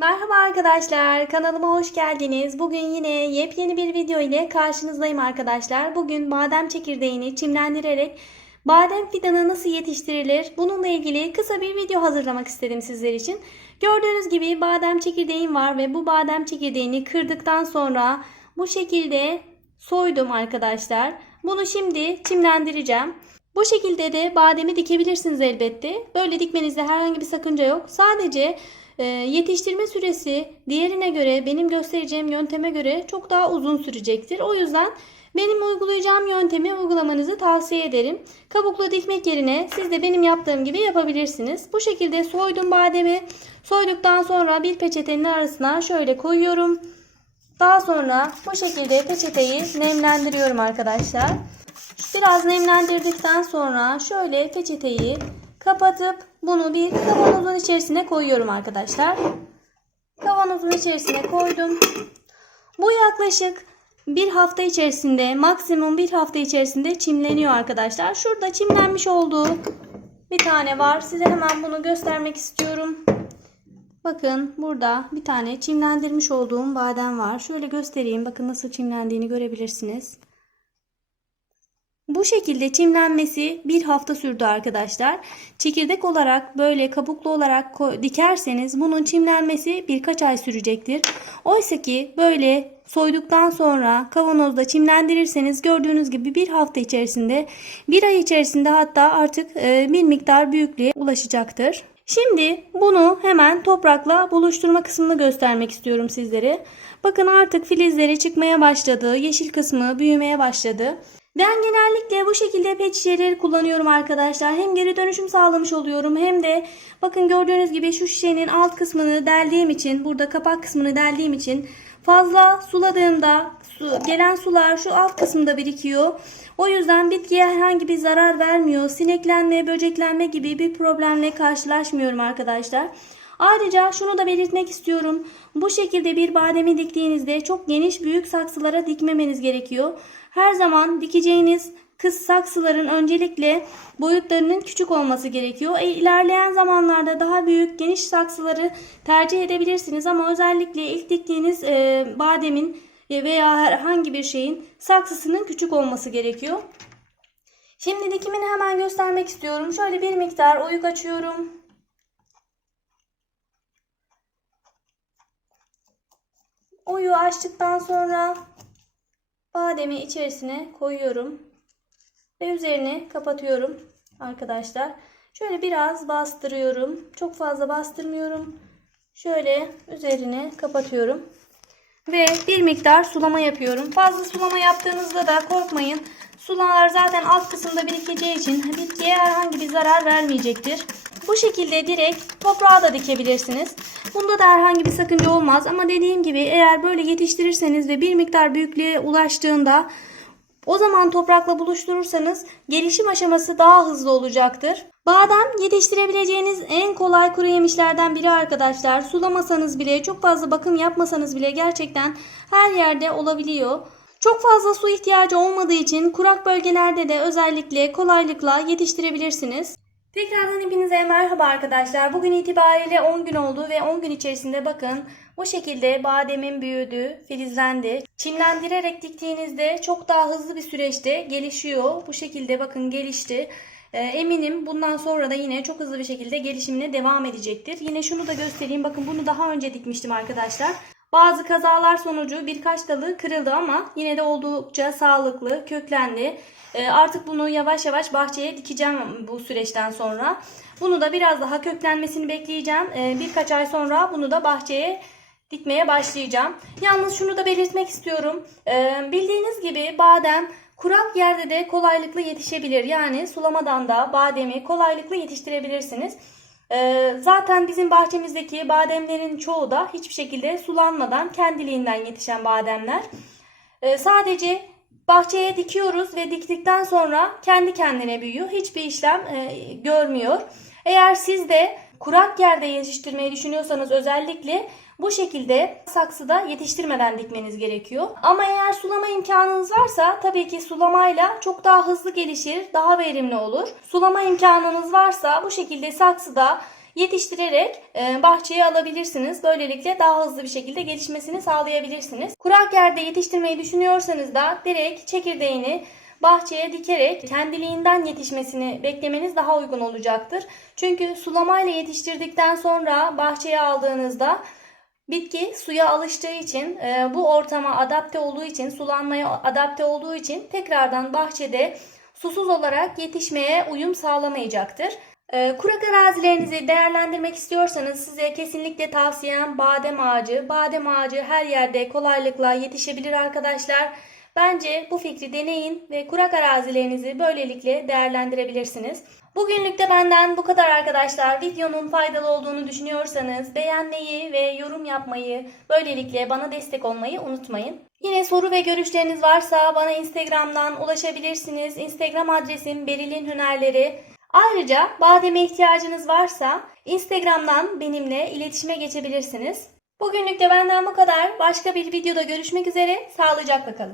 Merhaba arkadaşlar, kanalıma hoş geldiniz. Bugün yine yepyeni bir video ile karşınızdayım arkadaşlar. Bugün badem çekirdeğini çimlendirerek badem fidanı nasıl yetiştirilir? Bununla ilgili kısa bir video hazırlamak istedim sizler için. Gördüğünüz gibi badem çekirdeğim var ve bu badem çekirdeğini kırdıktan sonra bu şekilde soydum arkadaşlar. Bunu şimdi çimlendireceğim. Bu şekilde de bademi dikebilirsiniz elbette. Böyle dikmenizde herhangi bir sakınca yok. Sadece yetiştirme süresi diğerine göre, benim göstereceğim yönteme göre çok daha uzun sürecektir. O yüzden benim uygulayacağım yöntemi uygulamanızı tavsiye ederim. Kabuklu dikmek yerine siz de benim yaptığım gibi yapabilirsiniz. Bu şekilde soydum bademi. Soyduktan sonra bir peçetenin arasına şöyle koyuyorum. Daha sonra bu şekilde peçeteyi nemlendiriyorum arkadaşlar. Biraz nemlendirdikten sonra şöyle peçeteyi kapatıp bunu bir kavanozun içerisine koyuyorum arkadaşlar. Kavanozun içerisine koydum. Bu yaklaşık bir hafta içerisinde, maksimum bir hafta içerisinde çimleniyor arkadaşlar. Şurada çimlenmiş olduğu bir tane var. Size hemen bunu göstermek istiyorum. Bakın burada bir tane çimlendirmiş olduğum badem var. Şöyle göstereyim. Bakın nasıl çimlendiğini görebilirsiniz. Bu şekilde çimlenmesi bir hafta sürdü arkadaşlar. Çekirdek olarak böyle kabuklu olarak dikerseniz bunun çimlenmesi birkaç ay sürecektir. Oysa ki böyle soyduktan sonra kavanozda çimlendirirseniz gördüğünüz gibi bir hafta içerisinde, bir ay içerisinde hatta artık bir miktar büyüklüğe ulaşacaktır. Şimdi bunu hemen toprakla buluşturma kısmını göstermek istiyorum sizlere. Bakın artık filizleri çıkmaya başladı. Yeşil kısmı büyümeye başladı. Ben genellikle bu şekilde pet şişeleri kullanıyorum arkadaşlar. Hem geri dönüşüm sağlamış oluyorum hem de bakın gördüğünüz gibi şu şişenin alt kısmını deldiğim için, burada kapak kısmını deldiğim için fazla suladığımda gelen sular şu alt kısımda birikiyor. O yüzden bitkiye herhangi bir zarar vermiyor. Sineklenme, böceklenme gibi bir problemle karşılaşmıyorum arkadaşlar. Ayrıca şunu da belirtmek istiyorum. Bu şekilde bir bademi diktiğinizde çok geniş büyük saksılara dikmemeniz gerekiyor. Her zaman dikeceğiniz saksıların öncelikle boyutlarının küçük olması gerekiyor. İlerleyen zamanlarda daha büyük geniş saksıları tercih edebilirsiniz ama özellikle ilk diktiğiniz bademin veya herhangi bir şeyin saksısının küçük olması gerekiyor. Şimdi dikimini hemen göstermek istiyorum. Şöyle bir miktar oyuk açıyorum. Oyuğu açtıktan sonra bademi içerisine koyuyorum ve üzerini kapatıyorum arkadaşlar. Şöyle biraz bastırıyorum. Çok fazla bastırmıyorum. Şöyle üzerine kapatıyorum. Ve bir miktar sulama yapıyorum. Fazla sulama yaptığınızda da korkmayın. Sular zaten alt kısımda birikeceği için bitkiye herhangi bir zarar vermeyecektir. Bu şekilde direkt toprağa da dikebilirsiniz. Bunda da herhangi bir sakınca olmaz. Ama dediğim gibi eğer böyle yetiştirirseniz ve bir miktar büyüklüğe ulaştığında o zaman toprakla buluşturursanız gelişim aşaması daha hızlı olacaktır. Badem yetiştirebileceğiniz en kolay kuru yemişlerden biri arkadaşlar. Sulamasanız bile, çok fazla bakım yapmasanız bile gerçekten her yerde olabiliyor. Çok fazla su ihtiyacı olmadığı için kurak bölgelerde de özellikle kolaylıkla yetiştirebilirsiniz. Tekrardan hepinize merhaba arkadaşlar. Bugün itibariyle 10 gün oldu ve 10 gün içerisinde bakın bu şekilde bademin büyüdü, filizlendi. Çimlendirerek diktiğinizde çok daha hızlı bir süreçte gelişiyor. Bu şekilde bakın gelişti. Eminim bundan sonra da yine çok hızlı bir şekilde gelişimine devam edecektir. Yine şunu da göstereyim. Bakın bunu daha önce dikmiştim arkadaşlar. Bazı kazalar sonucu birkaç dalı kırıldı ama yine de oldukça sağlıklı, köklendi. Artık bunu yavaş yavaş bahçeye dikeceğim bu süreçten sonra. Bunu da biraz daha köklenmesini bekleyeceğim. Birkaç ay sonra bunu da bahçeye dikmeye başlayacağım. Yalnız şunu da belirtmek istiyorum. Bildiğiniz gibi badem kurak yerde de kolaylıkla yetişebilir. Yani sulamadan da bademi kolaylıkla yetiştirebilirsiniz. Zaten bizim bahçemizdeki bademlerin çoğu da hiçbir şekilde sulanmadan kendiliğinden yetişen bademler. Sadece bahçeye dikiyoruz ve diktikten sonra kendi kendine büyüyor. Hiçbir işlem görmüyor. Eğer siz de kurak yerde yetiştirmeyi düşünüyorsanız özellikle bu şekilde saksıda yetiştirmeden dikmeniz gerekiyor. Ama eğer sulama imkanınız varsa tabii ki sulamayla çok daha hızlı gelişir, daha verimli olur. Sulama imkanınız varsa bu şekilde saksıda yetiştirerek bahçeye alabilirsiniz. Böylelikle daha hızlı bir şekilde gelişmesini sağlayabilirsiniz. Kurak yerde yetiştirmeyi düşünüyorsanız da direkt çekirdeğini bahçeye dikerek kendiliğinden yetişmesini beklemeniz daha uygun olacaktır. Çünkü sulamayla yetiştirdikten sonra bahçeye aldığınızda bitki suya alıştığı için, bu ortama adapte olduğu için, sulanmaya adapte olduğu için tekrardan bahçede susuz olarak yetişmeye uyum sağlamayacaktır. Kurak arazilerinizi değerlendirmek istiyorsanız size kesinlikle tavsiyem badem ağacı. Badem ağacı her yerde kolaylıkla yetişebilir arkadaşlar. Bence bu fikri deneyin ve kurak arazilerinizi böylelikle değerlendirebilirsiniz. Bugünlük de benden bu kadar arkadaşlar. Videonun faydalı olduğunu düşünüyorsanız beğenmeyi ve yorum yapmayı, böylelikle bana destek olmayı unutmayın. Yine soru ve görüşleriniz varsa bana Instagram'dan ulaşabilirsiniz. Instagram adresim Beril'in Hünerleri. Ayrıca bademe ihtiyacınız varsa Instagram'dan benimle iletişime geçebilirsiniz. Bugünlük de benden bu kadar. Başka bir videoda görüşmek üzere. Sağlıcakla kalın.